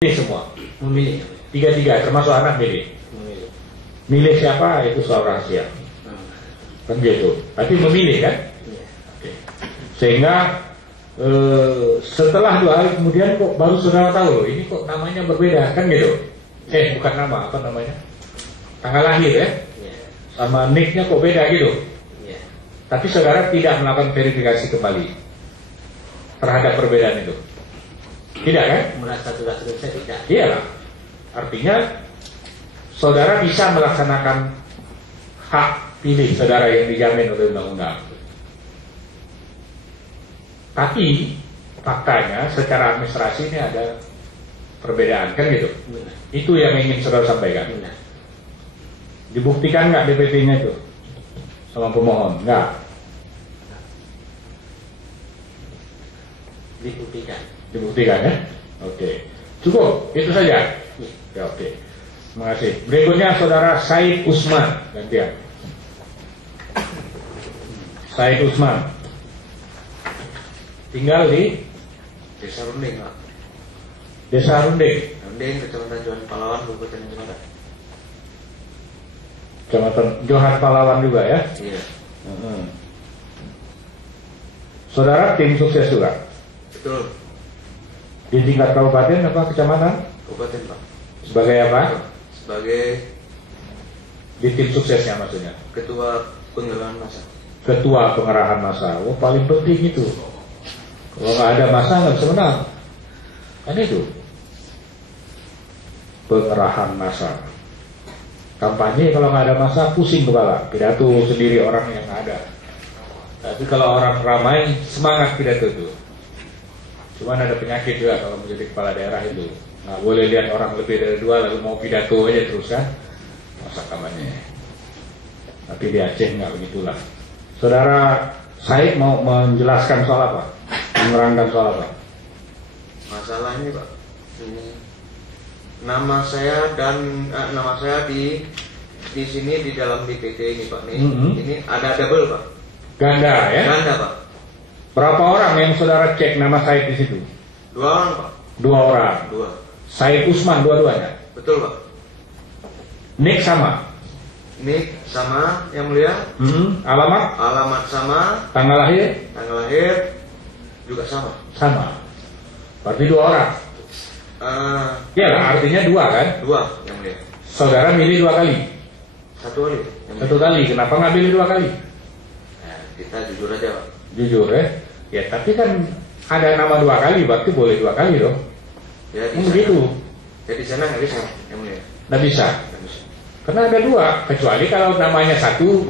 Milih semua, Memilih. tiga-tiga termasuk anak milih. Milih siapa itu soal rahasia, kan gitu. Tapi memilih kan. Oke. Sehingga setelah 2 hari kemudian kok baru saudara tahu loh, ini kok namanya berbeda kan gitu. Bukan nama, apa namanya, tanggal lahir ya, sama nicknya kok beda gitu. Tapi saudara tidak melakukan verifikasi kembali terhadap perbedaan itu. Tidak kan? Merasa sudah selesai tidak? Iyalah. Artinya saudara bisa melaksanakan hak pilih saudara yang dijamin oleh undang-undang. Tapi faktanya secara administrasi ini ada perbedaan kan gitu. Benar. Itu yang ingin saudara sampaikan. Benar. Dibuktikan nggak DPT-nya itu sama pemohon? Nggak. Dibuktikan. Dibuktikan ya? Oke. Cukup, itu saja. Ya, oke. Terima kasih. Berikutnya saudara Said Usman, gantian. Said Usman. Tinggal di Desa Runding, Pak. Desa Runding, Runding, Kecamatan Johan Pahlawan, Kabupaten Jakarta. Kecamatan Johan Pahlawan juga ya. Iya. Saudara tim sukses juga. Betul. Di tingkat kabupaten apa kecamatan? Kabupaten, Pak. Sebagai apa? Sebagai Di tim suksesnya maksudnya. Ketua Penggalangan Massa. Ketua pengerahan massa. Oh, paling penting itu. Kalau nggak ada massa nggak bisa menang. Kan itu. Pengerahan massa. Kampanye kalau nggak ada massa pusing kepala. Pidato sendiri orang yang nggak ada. Tapi kalau orang ramai semangat pidato itu. Cuman ada penyakit juga kalau menjadi kepala daerah itu. Nggak boleh lihat orang lebih dari 2 lalu mau pidato aja terus kan. Masa kampanye. Tapi di Aceh nggak begitulah. Saudara Said mau menjelaskan soal apa? Menerangkan soal apa? Masalah ini, Pak. Ini nama saya dan nama saya di sini di dalam DPT ini, Pak. Ini ada double, Pak. Ganda ya? Ganda, Pak. Berapa orang yang saudara cek nama Said di situ? 2 orang, Pak. 2 orang. 2. Said Usman dua-duanya. Betul, Pak. Nik sama. Nik sama, yang mulia. Alamat? Alamat sama. Tanggal lahir? Tanggal lahir juga sama. Sama. Berarti 2 orang. Ya artinya 2 kan? 2, yang mulia. Saudara milih 2 kali. 1 kali. Yang mulia. 1 kali. Kenapa nggak pilih 2 kali? Nah, kita jujur aja, Pak. Jujur ya. Ya tapi kan ada nama 2 kali, berarti boleh 2 kali dong. Ya, Begitu. Jadi sana nggak bisa, yang mulia. Nggak bisa. Nggak bisa. Karena ada 2. Kecuali kalau namanya 1.